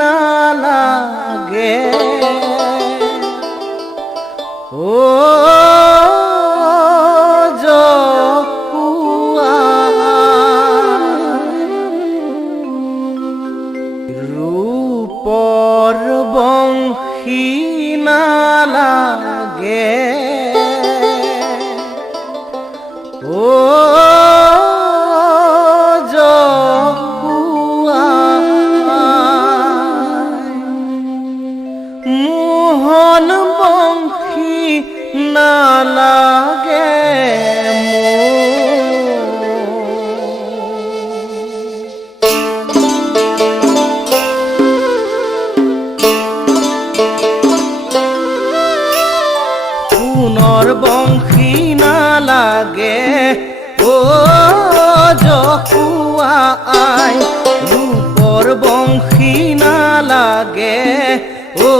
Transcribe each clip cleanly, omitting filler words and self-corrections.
না লাগে ও জকুয়া রূপর বংশী না লাগে ও জকুয়া মোহন বংশী না লাগে পুনর বংশী না লাগে ও জকুয়া আই রূপর বংশী না লাগে ও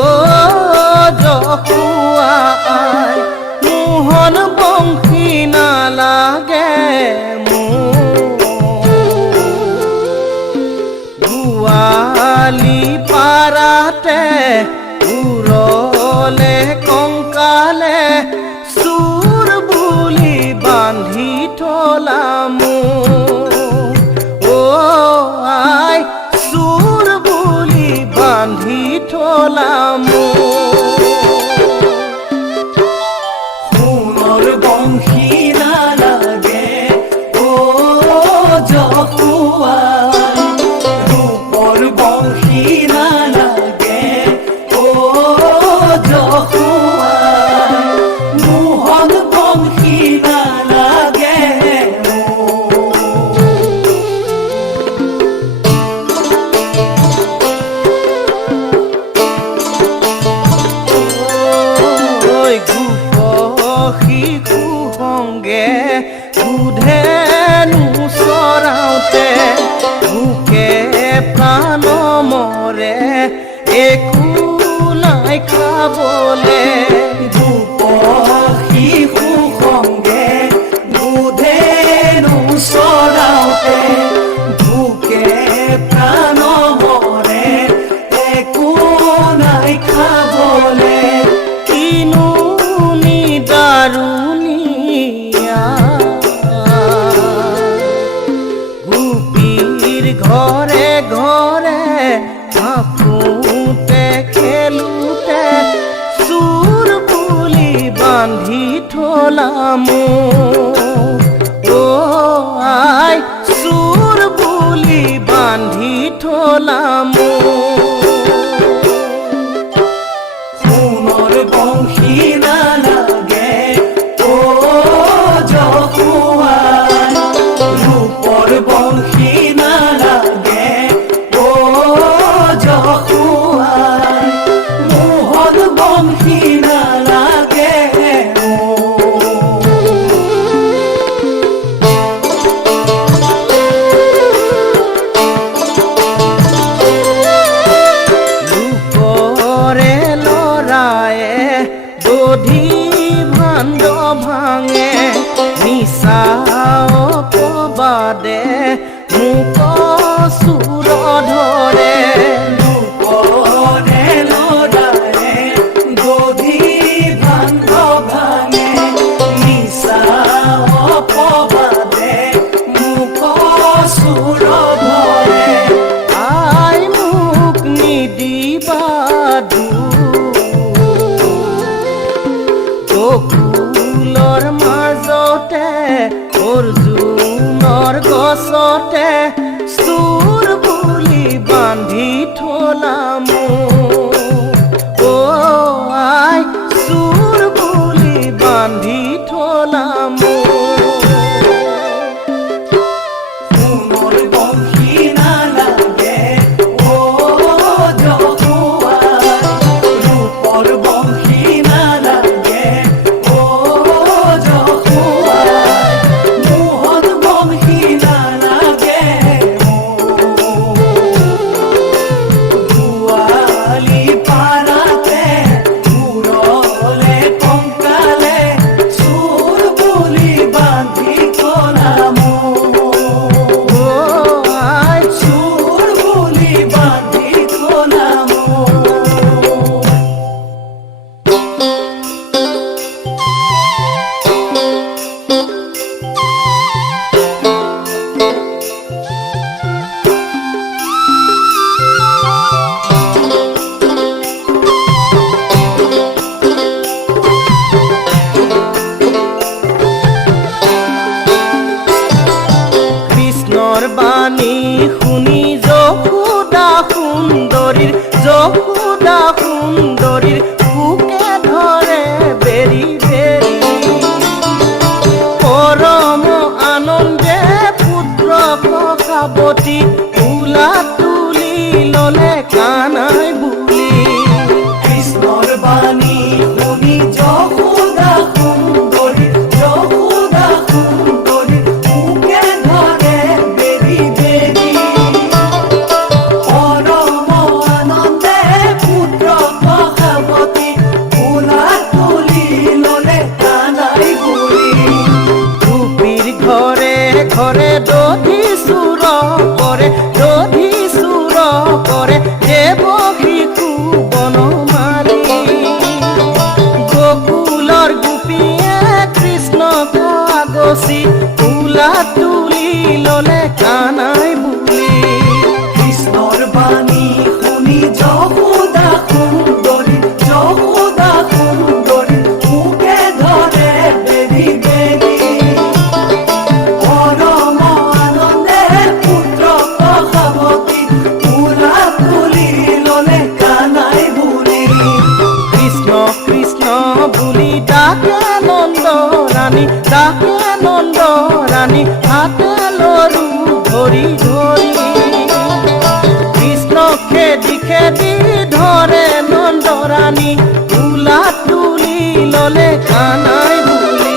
জকুয়া আই মোহন বংশী না লাগে গোৱালি পাৰাতে উৰলে কংকালে চুৰ বুলি বান্ধি থলাম ও আই চুৰ বুলি বান্ধি থলাম সোণৰ বংশী না লাগে ও জকুয়া ৰূপৰ বংশী না লাগে ও জকুয়া মোহন বংশী না লাগে শিশু সংগে দুধেনু চৰাওঁতে ভোকে প্ৰাণ মৰে একো নাই খাবলে শিশু সংগে দুধেনু চৰাওঁতে ভোকে প্ৰাণ মৰে একো নাই খাবলে কিনো দাৰুণীয়া গোপীৰ ঘৰে ঘৰে থাকোঁতে খেলোঁতে চুৰ বুলি বান্ধি থলাম ও আই চুৰ বুলি বান্ধি থলাম সোণৰ বংশী না লাগে ও জকুয়া ৰূপৰ বংশী না লাগে ও জকুয়া মোহন বংশী না লাগে লোকৰে লৰায়ে দধি ভাণ্ড ভাঙে নিচা অপবাদে মোক চুৰ ধৰে লোকৰে লৰায়ে দধি ভাণ্ড ভাঙে নিচা অপবাদে মোক চুৰ ধৰে আই মোক নিদিবা গকুলৰ মাজতে অৰ্জুনৰ গছতে চুৰ বুলি বান্ধি থলাম ও আই চুৰ বুলি বান্ধি থলাম সোণৰ বংশী না লাগে ও জকুয়া ৰূপৰ বংশী না লাগে ও জকুয়া মোহন বংশী না লাগে সুন্দরীর যশোদা সুন্দরীর বুকে ধরে বেরি বেরি পরম আনন্দে পুত্র ককাবতী তুলা তুলি ললে কানাই বুলি কৃষ্ণর বাণী শুনি যশোদা সুন্দরীর বুকে ধরে বেরি বেরি পরম আনন্দে পুত্র ককাবতী তুলা তুলি ললে কানাই বুলি গোপীর ঘরে ঘরে দধি সুর করে দেবকীকু বনমালী গোকুলর গোপীয়ে কৃষ্ণক আগসি তুলা তুলি ললে কানাই বুলি কৃষ্ণর বাণী শুনি যশোদা সুন্দরীর বুকে ধরে বেরি বেরি পরম আনন্দে পুত্র ককাবতী তুলা তুলি ললে কানাই বুলি কৃষ্ণ কৃষ্ণ বুলি ডাকে নন্দ রানী হাতে লৰু ধৰি ধৰি কৃষ্ণ খেদি খেদি ধৰে নন্দ ৰাণী তুলা তুলি ললে কানাই বুলি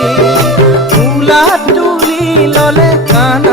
তুলা তুলি ললে কানাই